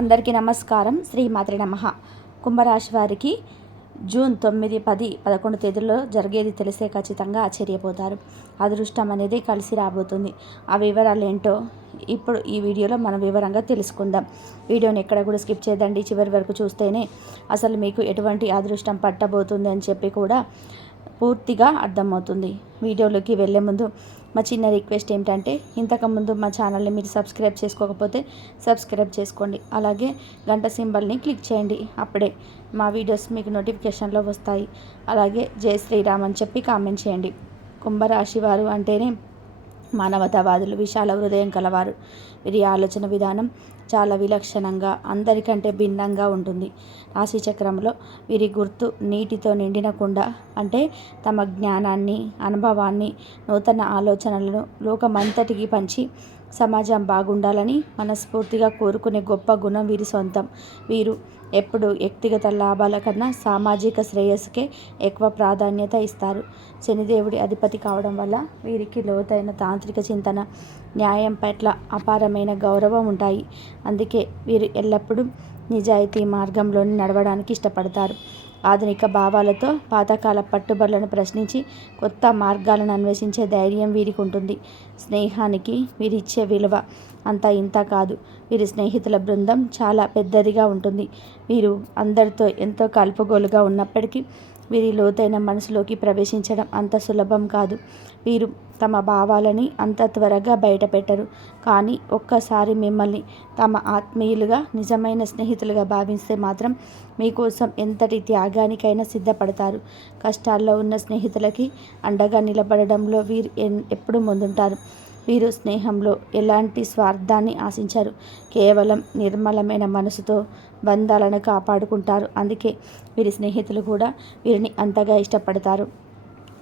అందరికీ నమస్కారం. శ్రీమాత్రే నమః. కుంభరాశి వారికి జూన్ 9, 10, 11 తేదీల్లో జరిగేది తెలిసే ఖచ్చితంగా ఆశ్చర్యపోతారు. అదృష్టం అనేది కలిసి రాబోతుంది. ఆ వివరాలు ఏంటో ఇప్పుడు ఈ వీడియోలో మనం వివరంగా తెలుసుకుందాం. వీడియోని ఎక్కడ కూడా స్కిప్ చేయదండి. చివరి వరకు చూస్తేనే అసలు మీకు ఎటువంటి అదృష్టం పట్టబోతుంది అని చెప్పి కూడా పూర్తిగా అర్థమవుతుంది. వీడియోలోకి వెళ్ళే ముందు మా చిన్న రిక్వెస్ట్ ఏమిటంటే, ఇంతకుముందు మా ఛానల్ని మీరు సబ్స్క్రైబ్ చేసుకోకపోతే సబ్స్క్రైబ్ చేసుకోండి. అలాగే గంట సింబల్ని క్లిక్ చేయండి. అప్పుడే మా వీడియోస్ మీకు నోటిఫికేషన్లో వస్తాయి. అలాగే జై శ్రీరామ్ అని చెప్పి కామెంట్ చేయండి. కుంభరాశి వారు అంటేనే మానవతావాదులు, విశాల హృదయం కలవారు. వీరి ఆలోచన విధానం చాలా విలక్షణంగా, అందరికంటే భిన్నంగా ఉంటుంది. రాశి చక్రంలో వీరి గుర్తు నీటితో నిండిన కుండ. అంటే తమ జ్ఞానాన్ని, అనుభవాన్ని, నూతన ఆలోచనలను లోకమంతటికి పంచి సమాజం బాగుండాలని మనస్ఫూర్తిగా కోరుకునే గొప్ప గుణం వీరి సొంతం. వీరు ఎప్పుడు వ్యక్తిగత లాభాల కన్నా సామాజిక శ్రేయస్సుకే ఎక్కువ ప్రాధాన్యత ఇస్తారు. శనిదేవుడి అధిపతి కావడం వల్ల వీరికి లోతైన తాంత్రిక చింతన, న్యాయం పట్ల అపారమైన గౌరవం ఉంటాయి. అందుకే వీరు ఎల్లప్పుడూ నిజాయితీ మార్గంలోనే నడవడానికి ఇష్టపడతారు. ఆధునిక భావాలతో పాతకాల పట్టుబడులను ప్రశ్నించి కొత్త మార్గాలను అన్వేషించే ధైర్యం వీరికి ఉంటుంది. స్నేహానికి వీరిచ్చే విలువ అంతా ఇంత కాదు. వీరి స్నేహితుల బృందం చాలా పెద్దదిగా ఉంటుంది. వీరు అందరితో ఎంతో కలుపుగోలుగా ఉన్నప్పటికీ వీరి లోతైన మనసులోకి ప్రవేశించడం అంత సులభం కాదు. వీరు తమ భావాలని అంత త్వరగా బయటపెట్టరు. కానీ ఒక్కసారి మిమ్మల్ని తమ ఆత్మీయులుగా, నిజమైన స్నేహితులుగా భావిస్తే మాత్రం మీకోసం ఎంతటి త్యాగానికైనా సిద్ధపడతారు. కష్టాల్లో ఉన్న స్నేహితులకి అండగా నిలబడడంలో వీరు ఎప్పుడు ముందుంటారు. వీరు స్నేహంలో ఎలాంటి స్వార్థాన్ని ఆశించరు. కేవలం నిర్మలమైన మనసుతో బంధాలను కాపాడుకుంటారు. అందుకే వీరి స్నేహితులు కూడా వీరిని అంతగా ఇష్టపడతారు.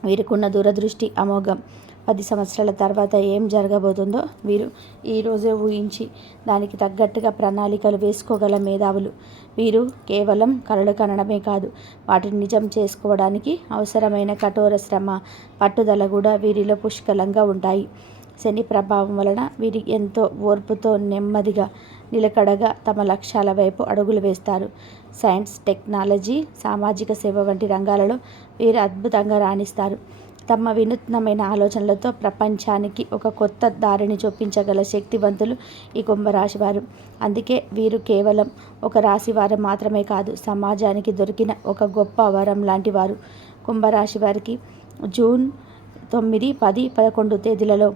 వీరికున్న దూరదృష్టి అమోఘం. 10 సంవత్సరాల తర్వాత ఏం జరగబోతుందో వీరు ఈరోజే ఊహించి దానికి తగ్గట్టుగా ప్రణాళికలు వేసుకోగల మేధావులు. వీరు కేవలం కలలు కనడమే కాదు, వాటిని నిజం చేసుకోవడానికి అవసరమైన కఠోర శ్రమ, పట్టుదల కూడా వీరిలో పుష్కలంగా ఉంటాయి. శని ప్రభావం వలన వీరి ఎంతో ఓర్పుతో, నెమ్మదిగా, నిలకడగా తమ లక్ష్యాల వైపు అడుగులు వేస్తారు. సైన్స్, టెక్నాలజీ, సామాజిక సేవ వంటి రంగాలలో వీరు అద్భుతంగా రాణిస్తారు. తమ వినూత్నమైన ఆలోచనలతో ప్రపంచానికి ఒక కొత్త దారిని చూపించగల శక్తివంతులు ఈ కుంభరాశి వారు. అందుకే వీరు కేవలం ఒక రాశి వారు మాత్రమే కాదు, సమాజానికి దొరికిన ఒక గొప్ప వరం లాంటి వారు. కుంభరాశి వారికి జూన్ 9, 10, 11 తేదీలలో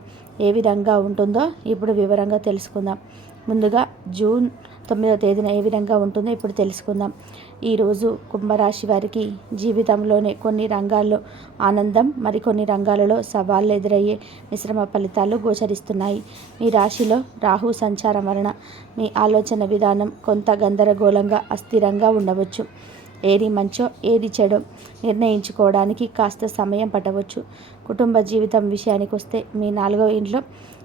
ఏ విధంగా ఉంటుందో ఇప్పుడు వివరంగా తెలుసుకుందాం. ముందుగా జూన్ 9వ తేదీన ఏ విధంగా ఉంటుందో ఇప్పుడు తెలుసుకుందాం. ఈరోజు కుంభరాశి వారికి జీవితంలోనే కొన్ని రంగాల్లో ఆనందం, మరికొన్ని రంగాలలో సవాళ్ళు ఎదురయ్యే మిశ్రమ ఫలితాలు గోచరిస్తున్నాయి. మీ రాశిలో రాహు సంచారం వలన మీ ఆలోచన విధానం కొంత గందరగోళంగా, అస్థిరంగా ఉండవచ్చు. ఏది మంచో ఏది చెడో నిర్ణయించుకోవడానికి కాస్త సమయం పట్టవచ్చు. కుటుంబ జీవితం విషయానికి వస్తే మీ 4వ ఇంట్లో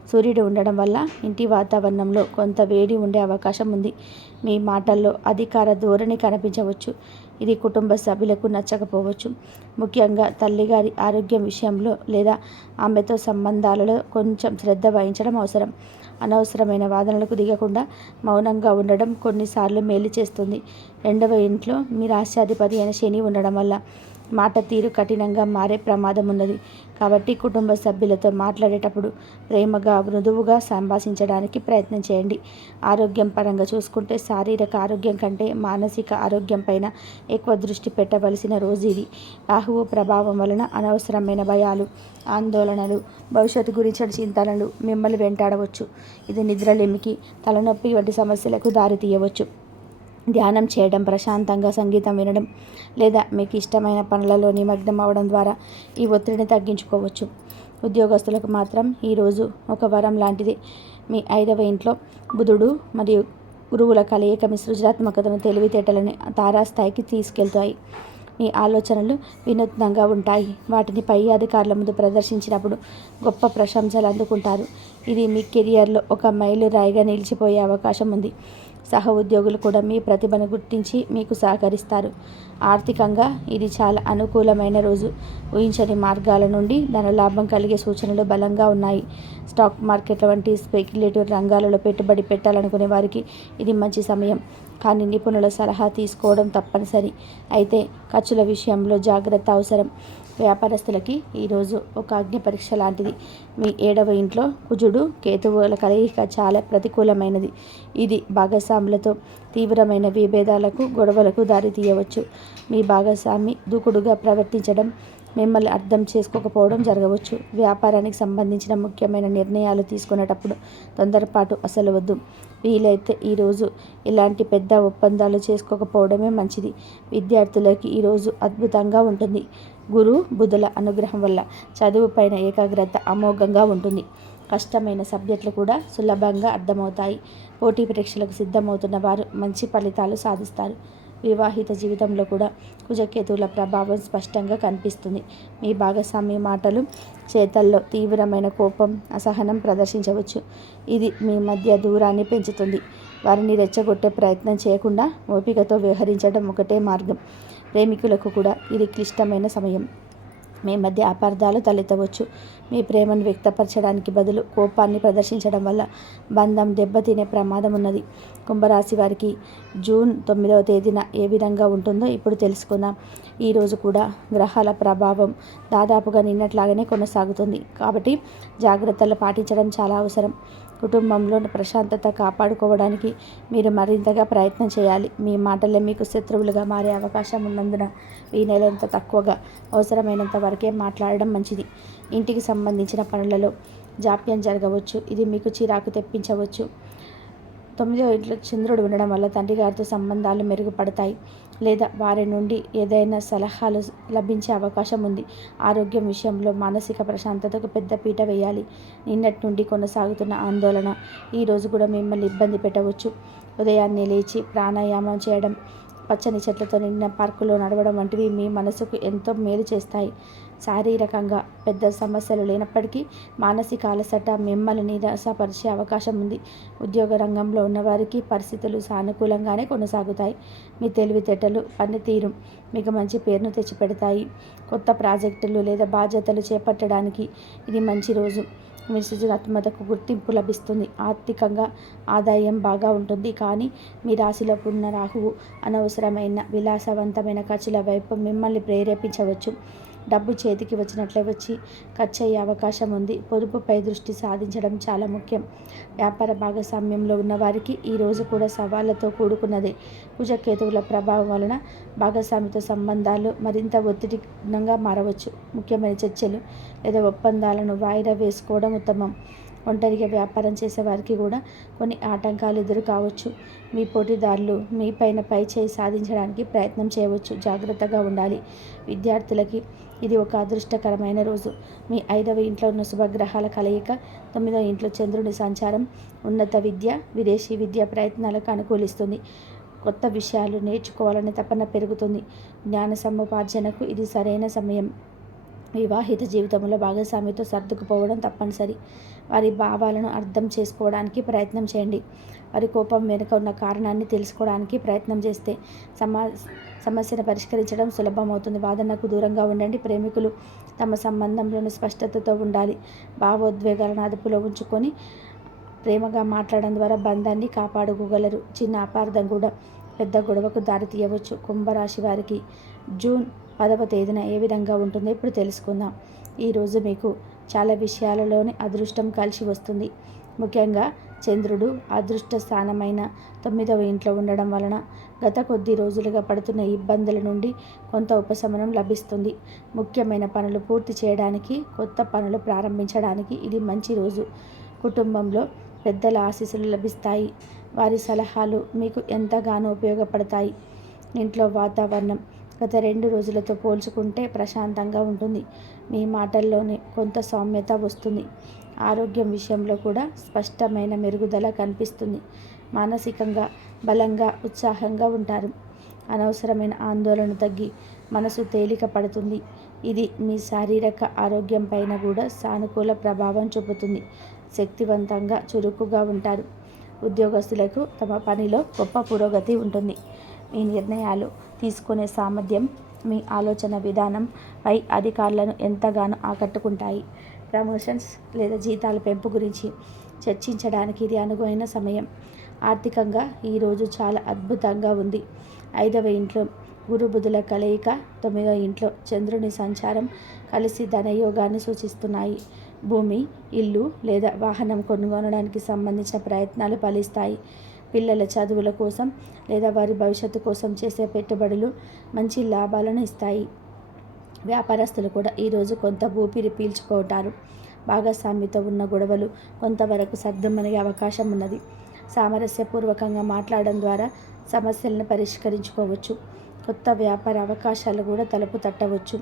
సూర్యుడు ఉండడం వల్ల ఇంటి వాతావరణంలో కొంత వేడి ఉండే అవకాశం ఉంది. మీ మాటల్లో అధికార ధోరణి కనిపించవచ్చు. ఇది కుటుంబ సభ్యులకు నచ్చకపోవచ్చు. ముఖ్యంగా తల్లిగారి ఆరోగ్యం విషయంలో లేదా ఆమెతో సంబంధాలలో కొంచెం శ్రద్ధ వహించడం అవసరం. అనవసరమైన వాదనలకు దిగకుండా మౌనంగా ఉండడం కొన్నిసార్లు మేలు చేస్తుంది. 2వ ఇంట్లో మీ రాశ్యాధిపతి అయిన శని ఉండడం వల్ల మాట తీరు కఠినంగా మారే ప్రమాదం ఉన్నది. కాబట్టి కుటుంబ సభ్యులతో మాట్లాడేటప్పుడు ప్రేమగా, మృదువుగా సంభాషించడానికి ప్రయత్నం చేయండి. ఆరోగ్యం పరంగా చూసుకుంటే శారీరక ఆరోగ్యం కంటే మానసిక ఆరోగ్యం పైన ఎక్కువ దృష్టి పెట్టవలసిన రోజు ఇది. రాహువు ప్రభావం వలన అనవసరమైన భయాలు, ఆందోళనలు, భవిష్యత్తు గురించిన చింతనలు మిమ్మల్ని వెంటాడవచ్చు. ఇది నిద్రలేమికి, తలనొప్పి వంటి సమస్యలకు దారితీయవచ్చు. ధ్యానం చేయడం, ప్రశాంతంగా సంగీతం వినడం లేదా మీకు ఇష్టమైన పనులలో నిమగ్నం అవ్వడం ద్వారా ఈ ఒత్తిడిని తగ్గించుకోవచ్చు. ఉద్యోగస్తులకు మాత్రం ఈరోజు ఒక వరం లాంటిది. మీ 5వ ఇంట్లో బుధుడు మరియు గురువుల కలయిక మీ సృజనాత్మకతను, తెలివితేటలని తారాస్థాయికి తీసుకెళ్తాయి. మీ ఆలోచనలు వినూత్నంగా ఉంటాయి. వాటిని పై అధికారుల ముందు ప్రదర్శించినప్పుడు గొప్ప ప్రశంసలు అందుకుంటారు. ఇది మీ కెరియర్లో ఒక మైలురాయిగా నిలిచిపోయే అవకాశం ఉంది. సహ ఉద్యోగులు కూడా మీ ప్రతిభను గుర్తించి మీకు సహకరిస్తారు. ఆర్థికంగా ఇది చాలా అనుకూలమైన రోజు. ఊహించని మార్గాల నుండి ధనలాభం కలిగే సూచనలు బలంగా ఉన్నాయి. స్టాక్ మార్కెట్ల వంటి స్పెక్యులేటివ్ రంగాలలో పెట్టుబడి పెట్టాలనుకునే వారికి ఇది మంచి సమయం. కానీ నిపుణుల సలహా తీసుకోవడం తప్పనిసరి. అయితే ఖర్చుల విషయంలో జాగ్రత్త అవసరం. వ్యాపారస్తులకి ఈరోజు ఒక అగ్ని పరీక్ష లాంటిది. మీ 7వ ఇంట్లో కుజుడు కేతువుల కలయిక చాలా ప్రతికూలమైనది. ఇది భాగస్వాములతో తీవ్రమైన విభేదాలకు, గొడవలకు దారితీయవచ్చు. మీ భాగస్వామి దూకుడుగా ప్రవర్తించడం, మిమ్మల్ని అర్థం చేసుకోకపోవడం జరగవచ్చు. వ్యాపారానికి సంబంధించిన ముఖ్యమైన నిర్ణయాలు తీసుకునేటప్పుడు తొందరపాటు అసలు వద్దు. వీలైతే ఈరోజు ఇలాంటి పెద్ద ఒప్పందాలు చేసుకోకపోవడమే మంచిది. విద్యార్థులకి ఈరోజు అద్భుతంగా ఉంటుంది. గురు బుధుల అనుగ్రహం వల్ల చదువుపైన ఏకాగ్రత అమోఘంగా ఉంటుంది. కష్టమైన సబ్జెక్టులు కూడా సులభంగా అర్థమవుతాయి. పోటీ పరీక్షలకు సిద్ధమవుతున్న వారు మంచి ఫలితాలు సాధిస్తారు. వివాహిత జీవితంలో కూడా కుజకేతువుల ప్రభావం స్పష్టంగా కనిపిస్తుంది. మీ భాగస్వామి మాటలు, చేతల్లో తీవ్రమైన కోపం, అసహనం ప్రదర్శించవచ్చు. ఇది మీ మధ్య దూరాన్ని పెంచుతుంది. వారిని రెచ్చగొట్టే ప్రయత్నం చేయకుండా ఓపికతో వ్యవహరించడం ఒకటే మార్గం. ప్రేమికులకు కూడా ఇది క్లిష్టమైన సమయం. మీ మధ్య అపార్థాలు తలెత్తవచ్చు. మీ ప్రేమను వ్యక్తపరచడానికి బదులు కోపాన్ని ప్రదర్శించడం వల్ల బంధం దెబ్బతినే ప్రమాదం ఉన్నది. కుంభరాశి వారికి జూన్ 9వ తేదీన ఏ విధంగా ఉంటుందో ఇప్పుడు తెలుసుకుందాం. ఈరోజు కూడా గ్రహాల ప్రభావం దాదాపుగా నిన్నట్లాగానే కొనసాగుతుంది. కాబట్టి జాగ్రత్తలు పాటించడం చాలా అవసరం. కుటుంబంలో ప్రశాంతత కాపాడుకోవడానికి మీరు మరింతగా ప్రయత్నం చేయాలి. మీ మాటలే మీకు శత్రువులుగా మారే అవకాశం ఉన్నందున వీలైనంత తక్కువగా, అవసరమైనంత వరకే మాట్లాడడం మంచిది. ఇంటికి సంబంధించిన పనులలో జాప్యం జరగవచ్చు. ఇది మీకు చిరాకు తెప్పించవచ్చు. 9వ ఇంట్లో చంద్రుడు ఉండడం వల్ల తండ్రి గారితో సంబంధాలు మెరుగుపడతాయి లేదా వారి నుండి ఏదైనా సలహాలు లభించే అవకాశం ఉంది. ఆరోగ్యం విషయంలో మానసిక ప్రశాంతతకు పెద్ద పీట వేయాలి. నిన్నటి నుండి కొనసాగుతున్న ఆందోళన ఈరోజు కూడా మిమ్మల్ని ఇబ్బంది పెట్టవచ్చు. ఉదయాన్నే లేచి ప్రాణాయామం చేయడం, పచ్చని చెట్లతో నిండిన పార్కులో నడవడం వంటివి మీ మనసుకు ఎంతో మేలు చేస్తాయి. శారీరకంగా పెద్ద సమస్యలు లేనప్పటికీ మానసిక అలసట మిమ్మల్ని నిరాశపరిచే అవకాశం ఉంది. ఉద్యోగ రంగంలో ఉన్నవారికి పరిస్థితులు సానుకూలంగానే కొనసాగుతాయి. మీ తెలివితేటలు, పనితీరు మీకు మంచి పేరును తెచ్చిపెడతాయి. కొత్త ప్రాజెక్టులు లేదా బాధ్యతలు చేపట్టడానికి ఇది మంచి రోజు. మీ సృజనాత్మకతకు గుర్తింపు లభిస్తుంది. ఆర్థికంగా ఆదాయం బాగా ఉంటుంది. కానీ మీ రాశిలో ఉన్న రాహువు అనవసరమైన విలాసవంతమైన ఖర్చుల వైపు మిమ్మల్ని ప్రేరేపించవచ్చు. డబ్బు చేతికి వచ్చినట్లే వచ్చి ఖర్చు అయ్యే అవకాశం ఉంది. పొదుపుపై దృష్టి సాధించడం చాలా ముఖ్యం. వ్యాపార భాగస్వామ్యంలో ఉన్నవారికి ఈ రోజు కూడా సవాళ్లతో కూడుకున్నదే. కుజకేతువుల ప్రభావం వలన భాగస్వామితో సంబంధాలు మరింత ఒత్తిడిగా మారవచ్చు. ముఖ్యమైన చర్చలు లేదా ఒప్పందాలను వాయిదా వేసుకోవడం ఉత్తమం. ఒంటరిగా వ్యాపారం చేసేవారికి కూడా కొన్ని ఆటంకాలు ఎదురు కావచ్చు. మీ పోటీదారులు మీపైన పైచేయి సాధించడానికి ప్రయత్నం చేయవచ్చు. జాగ్రత్తగా ఉండాలి. విద్యార్థులకి ఇది ఒక అదృష్టకరమైన రోజు. మీ 5వ ఇంట్లో ఉన్న శుభగ్రహాల కలయిక, 9వ ఇంట్లో చంద్రుని సంచారం ఉన్నత విద్య, విదేశీ విద్యా ప్రయత్నాలకు అనుకూలిస్తుంది. కొత్త విషయాలు నేర్చుకోవాలనే తపన పెరుగుతుంది. జ్ఞాన సముపార్జనకు ఇది సరైన సమయం. వివాహిత జీవితంలో భాగస్వామితో సర్దుకుపోవడం తప్పనిసరి. వారి భావాలను అర్థం చేసుకోవడానికి ప్రయత్నం చేయండి. వారి కోపం వెనుక ఉన్న కారణాన్ని తెలుసుకోవడానికి ప్రయత్నం చేస్తే సమస్యను పరిష్కరించడం సులభమవుతుంది. వాదనకు దూరంగా ఉండండి. ప్రేమికులు తమ సంబంధంలోని స్పష్టతతో ఉండాలి. భావోద్వేగాలను అదుపులో ఉంచుకొని ప్రేమగా మాట్లాడడం ద్వారా బంధాన్ని కాపాడుకోగలరు. చిన్న అపార్థం కూడా పెద్ద గొడవకు దారితీయవచ్చు. కుంభరాశి వారికి జూన్ 10వ తేదీన ఏ విధంగా ఉంటుందో ఇప్పుడు తెలుసుకుందాం. ఈరోజు మీకు చాలా విషయాలలోనే అదృష్టం కలిసి వస్తుంది. ముఖ్యంగా చంద్రుడు అదృష్ట స్థానమైన 9వ ఇంట్లో ఉండడం వలన గత కొద్ది రోజులుగా పడుతున్న ఇబ్బందుల నుండి కొంత ఉపశమనం లభిస్తుంది. ముఖ్యమైన పనులు పూర్తి చేయడానికి, కొత్త పనులు ప్రారంభించడానికి ఇది మంచి రోజు. కుటుంబంలో పెద్దల ఆశీస్సులు లభిస్తాయి. వారి సలహాలు మీకు ఎంతగానో ఉపయోగపడతాయి. ఇంట్లో వాతావరణం గత 2 రోజులతో పోల్చుకుంటే ప్రశాంతంగా ఉంటుంది. మీ మాటల్లోనే కొంత సౌమ్యత వస్తుంది. ఆరోగ్యం విషయంలో కూడా స్పష్టమైన మెరుగుదల కనిపిస్తుంది. మానసికంగా బలంగా, ఉత్సాహంగా ఉంటారు. అనవసరమైన ఆందోళన తగ్గి మనసు తేలిక పడుతుంది. ఇది మీ శారీరక ఆరోగ్యం పైన కూడా సానుకూల ప్రభావం చూపుతుంది. శక్తివంతంగా, చురుకుగా ఉంటారు. ఉద్యోగస్తులకు తమ పనిలో గొప్ప పురోగతి ఉంటుంది. మీ నిర్ణయాలు తీసుకునే సామర్థ్యం, మీ ఆలోచన విధానం పై అధికారులను ఎంతగానో ఆకట్టుకుంటాయి. ప్రమోషన్స్ లేదా జీతాల పెంపు గురించి చర్చించడానికి ఇది అనువైన సమయం. ఆర్థికంగా ఈరోజు చాలా అద్భుతంగా ఉంది. 5వ ఇంట్లో గురు బుధుల కలయిక, 9వ ఇంట్లో చంద్రుని సంచారం కలిసి ధనయోగాన్ని సూచిస్తున్నాయి. భూమి, ఇల్లు లేదా వాహనం కొనుగోనడానికి సంబంధించిన ప్రయత్నాలు ఫలిస్తాయి. పిల్లల చదువుల కోసం లేదా వారి భవిష్యత్తు కోసం చేసే పెట్టుబడులు మంచి లాభాలను ఇస్తాయి. వ్యాపారస్తులు కూడా ఈరోజు కొంత ఊపిరి పీల్చుకుంటారు. భాగస్వామితో ఉన్న గొడవలు కొంతవరకు సర్దుమణిగే అవకాశం ఉన్నది. సామరస్యపూర్వకంగా మాట్లాడడం ద్వారా సమస్యలను పరిష్కరించుకోవచ్చు. కొత్త వ్యాపార అవకాశాలు కూడా తలుపు తట్టవచ్చు.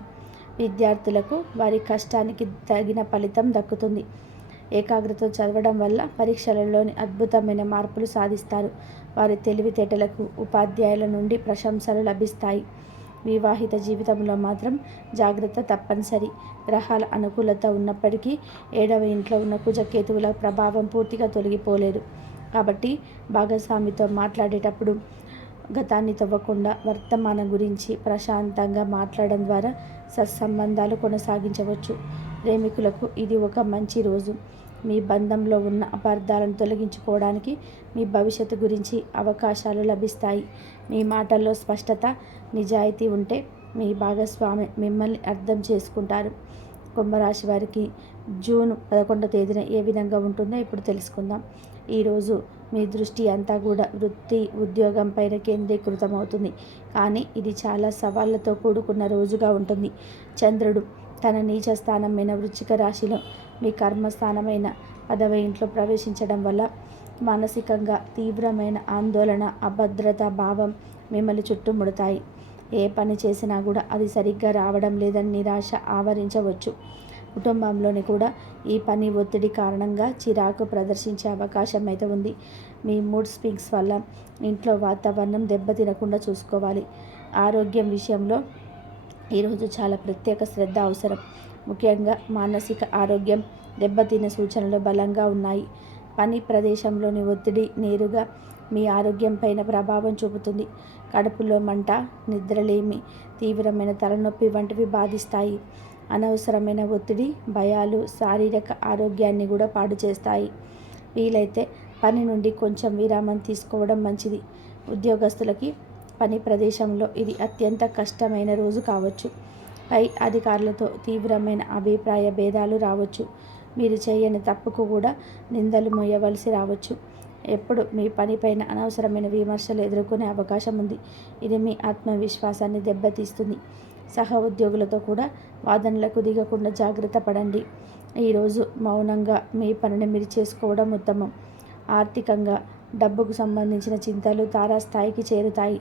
విద్యార్థులకు వారి కష్టానికి తగిన ఫలితం దక్కుతుంది. ఏకాగ్రతతో చదవడం వల్ల పరీక్షలలోని అద్భుతమైన మార్పులు సాధిస్తారు. వారి తెలివితేటలకు ఉపాధ్యాయుల నుండి ప్రశంసలు లభిస్తాయి. వివాహిత జీవితంలో మాత్రం జాగ్రత్త తప్పనిసరి. గ్రహాల అనుకూలత ఉన్నప్పటికీ 7వ ఇంట్లో ఉన్న కుజకేతువుల ప్రభావం పూర్తిగా తొలగిపోలేదు. కాబట్టి భాగస్వామితో మాట్లాడేటప్పుడు గతాన్ని తవ్వకుండా వర్తమానం గురించి ప్రశాంతంగా మాట్లాడడం ద్వారా సత్సంబంధాలు కొనసాగించవచ్చు. ప్రేమికులకు ఇది ఒక మంచి రోజు. మీ బంధంలో ఉన్న అపార్థాలను తొలగించుకోవడానికి మీ భవిష్యత్తు గురించి అవకాశాలు లభిస్తాయి. మీ మాటల్లో స్పష్టత, నిజాయితీ ఉంటే మీ భాగస్వామి మిమ్మల్ని అర్థం చేసుకుంటారు. కుంభరాశి వారికి జూన్ 11వ తేదీన ఏ విధంగా ఉంటుందో ఇప్పుడు తెలుసుకుందాం. ఈరోజు మీ దృష్టి అంతా కూడా వృత్తి, ఉద్యోగం పైన కేంద్రీకృతమవుతుంది. కానీ ఇది చాలా సవాళ్లతో కూడుకున్న రోజుగా ఉంటుంది. చంద్రుడు తన నీచ స్థానమైన వృశ్చిక రాశిలో మీ కర్మస్థానమైన 10వ ఇంట్లో ప్రవేశించడం వల్ల మానసికంగా తీవ్రమైన ఆందోళన, అభద్రతా భావం మిమ్మల్ని చుట్టుముడతాయి. ఏ పని చేసినా కూడా అది సరిగ్గా రావడం లేదని నిరాశ ఆవరించవచ్చు. కుటుంబంలోని కూడా ఈ పని ఒత్తిడి కారణంగా చిరాకు ప్రదర్శించే అవకాశం అయితే ఉంది. మీ మూడ్ స్వింగ్స్ వల్ల ఇంట్లో వాతావరణం దెబ్బతినకుండా చూసుకోవాలి. ఆరోగ్యం విషయంలో ఈరోజు చాలా ప్రత్యేక శ్రద్ధ అవసరం. ముఖ్యంగా మానసిక ఆరోగ్యం దెబ్బతినే సూచనలు బలంగా ఉన్నాయి. పని ప్రదేశంలోని ఒత్తిడి నేరుగా మీ ఆరోగ్యం పైన ప్రభావం చూపుతుంది. కడుపులో మంట, నిద్రలేమి, తీవ్రమైన తలనొప్పి వంటివి బాధిస్తాయి. అనవసరమైన ఒత్తిడి, భయాలు శారీరక ఆరోగ్యాన్ని కూడా పాడు చేస్తాయి. వీలైతే పని నుండి కొంచెం విరామం తీసుకోవడం మంచిది. ఉద్యోగస్తులకి పని ప్రదేశంలో ఇది అత్యంత కష్టమైన రోజు కావచ్చు. పై అధికారులతో తీవ్రమైన అభిప్రాయ భేదాలు రావచ్చు. మీరు చేయని తప్పుకు కూడా నిందలు మోయవలసి రావచ్చు. ఎప్పుడు మీ పనిపైన అనవసరమైన విమర్శలు ఎదుర్కొనే అవకాశం ఉంది. ఇది మీ ఆత్మవిశ్వాసాన్ని దెబ్బతీస్తుంది. సహ ఉద్యోగులతో కూడా వాదనలకు దిగకుండా జాగ్రత్త పడండి. ఈరోజు మౌనంగా మీ పనిని మీరు చేసుకోవడం ఉత్తమం. ఆర్థికంగా డబ్బుకు సంబంధించిన చింతలు తారాస్థాయికి చేరుతాయి.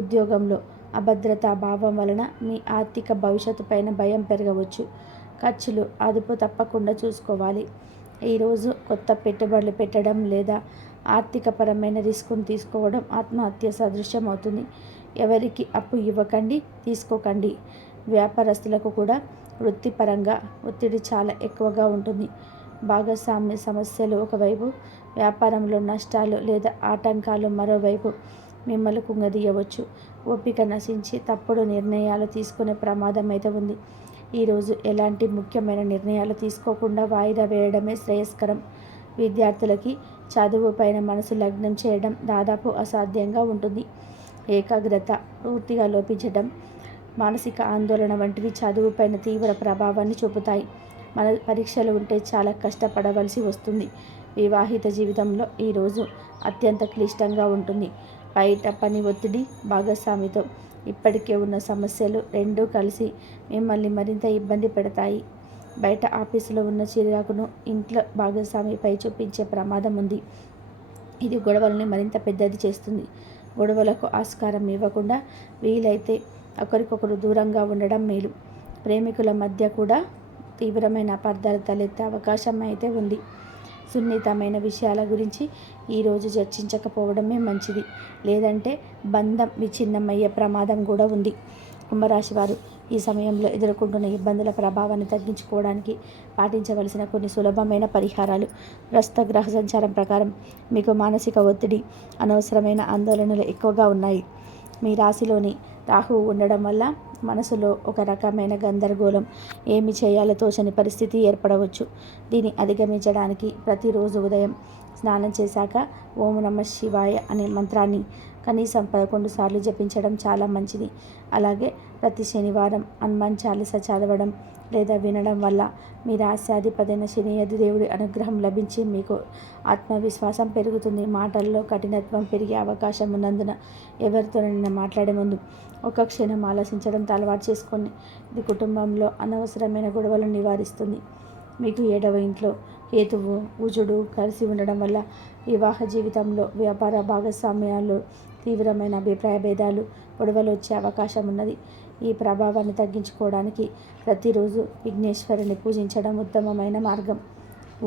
ఉద్యోగంలో అభద్రతా భావం వలన మీ ఆర్థిక భవిష్యత్తు పైన భయం పెరగవచ్చు. ఖర్చులు అదుపు తప్పకుండా చూసుకోవాలి. ఈరోజు కొత్త పెట్టుబడులు పెట్టడం లేదా ఆర్థికపరమైన రిస్కును తీసుకోవడం ఆత్మహత్య సదృశ్యం అవుతుంది. ఎవరికి అప్పు ఇవ్వకండి, తీసుకోకండి. వ్యాపారస్తులకు కూడా వృత్తిపరంగా ఒత్తిడి చాలా ఎక్కువగా ఉంటుంది. భాగస్వామ్య సమస్యలు ఒకవైపు, వ్యాపారంలో నష్టాలు లేదా ఆటంకాలు మరోవైపు మిమ్మల్ని కుంగదీయవచ్చు. ఓపిక నశించి తప్పుడు నిర్ణయాలు తీసుకునే ప్రమాదం అయితే ఉంది. ఈరోజు ఎలాంటి ముఖ్యమైన నిర్ణయాలు తీసుకోకుండా వాయిదా వేయడమే శ్రేయస్కరం. విద్యార్థులకి చదువు పైన మనసు లగ్నం చేయడం దాదాపు అసాధ్యంగా ఉంటుంది. ఏకాగ్రత పూర్తిగా లోపించడం, మానసిక ఆందోళన వంటివి చదువుపైన తీవ్ర ప్రభావాన్ని చూపుతాయి. మన పరీక్షలు ఉంటే చాలా కష్టపడవలసి వస్తుంది. వివాహిత జీవితంలో ఈరోజు అత్యంత క్లిష్టంగా ఉంటుంది. బయట పని ఒత్తిడి, భాగస్వామితో ఇప్పటికే ఉన్న సమస్యలు రెండూ కలిసి మిమ్మల్ని మరింత ఇబ్బంది పెడతాయి. బయట ఆఫీసులో ఉన్న చిరాకును ఇంట్లో భాగస్వామిపై చూపించే ప్రమాదం ఉంది. ఇది గొడవలని మరింత పెద్దది చేస్తుంది. గొడవలకు ఆస్కారం ఇవ్వకుండా వీలైతే ఒకరికొకరు దూరంగా ఉండడం మేలు. ప్రేమికుల మధ్య కూడా తీవ్రమైన అపార్థాలు తలెత్తే అవకాశం అయితే ఉంది. సున్నితమైన విషయాల గురించి ఈరోజు చర్చించకపోవడమే మంచిది. లేదంటే బంధం విచ్ఛిన్నమయ్యే ప్రమాదం కూడా ఉంది. కుంభరాశి వారు ఈ సమయంలో ఎదుర్కొంటున్న ఇబ్బందుల ప్రభావాన్ని తగ్గించుకోవడానికి పాటించవలసిన కొన్ని సులభమైన పరిహారాలు. ప్రస్తుత గ్రహ సంచారం ప్రకారం మీకు మానసిక ఒత్తిడి, అనవసరమైన ఆందోళనలు ఎక్కువగా ఉన్నాయి. మీ రాశిలోని రాహువు ఉండడం వల్ల మనసులో ఒక రకమైన గందరగోళం, ఏమి చేయాలో తోచని పరిస్థితి ఏర్పడవచ్చు. దీన్ని అధిగమించడానికి ప్రతిరోజు ఉదయం స్నానం చేశాక ఓం నమః శివాయ అనే మంత్రాన్ని కనీసం 11 సార్లు జపించడం చాలా మంచిది. అలాగే ప్రతి శనివారం హనుమాన్ చాలీస చదవడం లేదా వినడం వల్ల మీ రాశ్యాధిపతైన శని దేవుడి అనుగ్రహం లభించి మీకు ఆత్మవిశ్వాసం పెరుగుతుంది. మాటల్లో కఠినత్వం పెరిగే అవకాశం ఉన్నందున ఎవరితోనైనా మాట్లాడే ముందు ఒక క్షణం ఆలోచించడం అలవాటు చేసుకోండి. ఇది కుటుంబంలో అనవసరమైన గొడవలను నివారిస్తుంది. మీకు 7వ ఇంట్లో కేతువు, కుజుడు కలిసి ఉండడం వల్ల వివాహ జీవితంలో, వ్యాపార భాగస్వామ్యాల్లో తీవ్రమైన అభిప్రాయ భేదాలు, గొడవలు వచ్చే అవకాశం ఉన్నది. ఈ ప్రభావాన్ని తగ్గించుకోవడానికి ప్రతిరోజు విఘ్నేశ్వరుని పూజించడం ఉత్తమమైన మార్గం.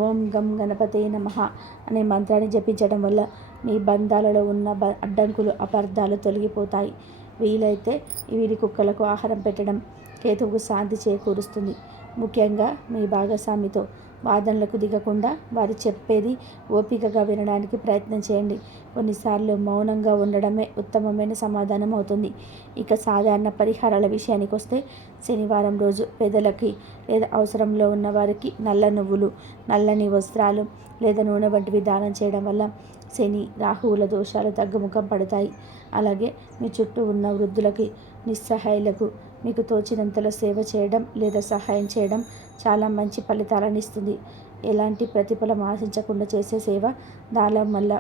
ఓం గం గణపతే నమః అనే మంత్రాన్ని జపించడం వల్ల మీ బంధాలలో ఉన్న అడ్డంకులు, అపార్థాలు తొలగిపోతాయి. వీలైతే వీరి కుక్కలకు ఆహారం పెట్టడం కేతువుకు శాంతి చేకూరుస్తుంది. ముఖ్యంగా మీ భాగస్వామితో వాదనలకు దిగకుండా వారు చెప్పేది ఓపికగా వినడానికి ప్రయత్నం చేయండి. కొన్నిసార్లు మౌనంగా ఉండడమే ఉత్తమమైన సమాధానం అవుతుంది. ఇక సాధారణ పరిహారాల విషయానికి వస్తే, శనివారం రోజు పేదలకి లేదా అవసరంలో ఉన్న వారికి నల్ల నువ్వులు, నల్లని వస్త్రాలు లేదా నూనె వంటివి దానం చేయడం వల్ల శని, రాహువుల దోషాలు తగ్గుముఖం పడతాయి. అలాగే మీ చుట్టూ ఉన్న వృద్ధులకి, నిస్సహాయులకు మీకు తోచినంతలో సేవ చేయడం లేదా సహాయం చేయడం చాలా మంచి ఫలితాలను ఇస్తుంది. ఎలాంటి ప్రతిఫలం ఆశించకుండా చేసే సేవ దానం వల్ల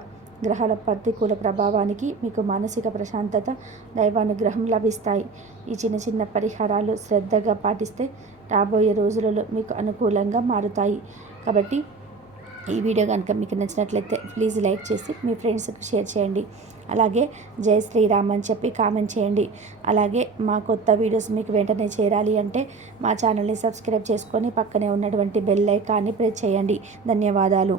గ్రహాల ప్రతికూల ప్రభావానికి మీకు మానసిక ప్రశాంతత, దైవానుగ్రహం లభిస్తాయి. ఈ చిన్న చిన్న పరిహారాలు శ్రద్ధగా పాటిస్తే రాబోయే రోజులలో మీకు అనుకూలంగా మారుతాయి. కాబట్టి ఈ వీడియో కనుక మీకు నచ్చినట్లయితే ప్లీజ్ లైక్ చేసి మీ ఫ్రెండ్స్కి షేర్ చేయండి. అలాగే జై శ్రీరామ్ అని చెప్పి కామెంట్ చేయండి. అలాగే మా కొత్త వీడియోస్ మీకు వెంటనే చేరాలి అంటే మా ఛానల్ని సబ్స్క్రైబ్ చేసుకొని పక్కనే ఉన్నటువంటి బెల్ ఐకాన్ని ప్రెస్ చేయండి. ధన్యవాదాలు.